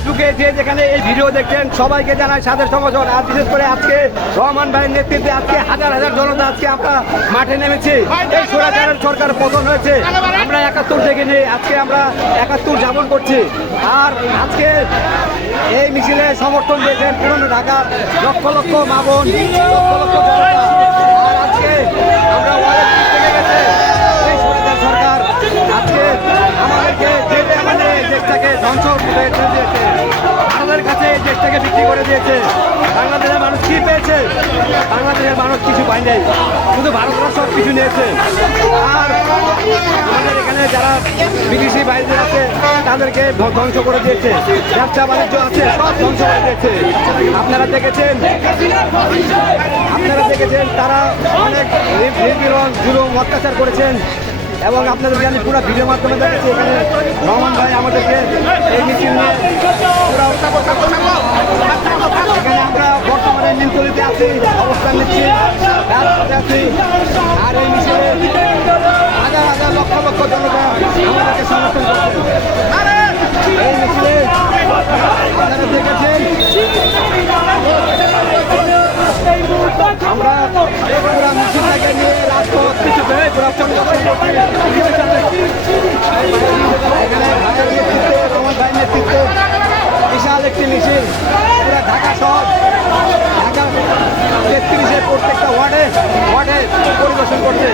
ফেসবুকে যেখানে এই ভিডিও দেখছেন সবাইকে জানাই সাদর সম্বোধন। আর বিশেষ করে আজকে রহমান ভাইয়ের নেতৃত্বে আজকে হাজার হাজার জনতা আজকে আমরা মাঠে নেমেছি। এই স্বৈরাচারের সরকার পতন হয়েছে, আমরা 71 থেকে নিয়ে আজকে আমরা 71 যাপন করছি। আর আজকে এই মিছিলে সমর্থন দিয়েছেন পুরনো ঢাকার লক্ষ লক্ষ মা বোন, লক্ষ লক্ষ জনতা। আর আজকে আমরা থেকে গেছে এই স্বৈরাচার সরকার আজকে আমাদেরকে যেতে আমাদের দেশটাকে ধ্বংস করে দিয়েছে, ভারতের কাছে এই দেশটাকে বিক্রি করে দিয়েছে। বাংলাদেশের মানুষ কি পেয়েছে? বাংলাদেশের মানুষ কিছু পায় নাই, শুধু ভারতরা সব কিছু নিয়েছে। আর আমাদের এখানে যারা বিদেশি বাইরে আছে তাদেরকে ধ্বংস করে দিয়েছে, ব্যবসা বাণিজ্য আছে সব ধ্বংস করে দিয়েছে। আপনারা দেখেছেন তারা অনেক নিপীড়ন জুলুম অত্যাচার করেছেন। এবং আপনাদেরকে আমি পুরো ভিডিওর মাধ্যমে দেখেছি এখানে রহমান ভাই আমাদেরকে এই মিছিল নিয়ে এখানে আমরা বর্তমানে নীলতলিতে আছি, অবস্থান নিচ্ছি, রাজপথে আছি। আর এই মিছিলে হাজার হাজার লক্ষ লক্ষ জনতা আমাদেরকে সমর্থন করছে। এই মিছিলে আপনারা দেখেছেন আমরা পুরা মিছিলটাকে নিয়ে রাজপথ কিছুতে পুরা পরিদর্শন করছি। রহমান ভাইয়ের নেতৃত্বে বিশাল একটি মিছিল পুরা ঢাকা শহর, ঢাকা 33-এর প্রত্যেকটা ওয়ার্ডে পরিদর্শন করছে।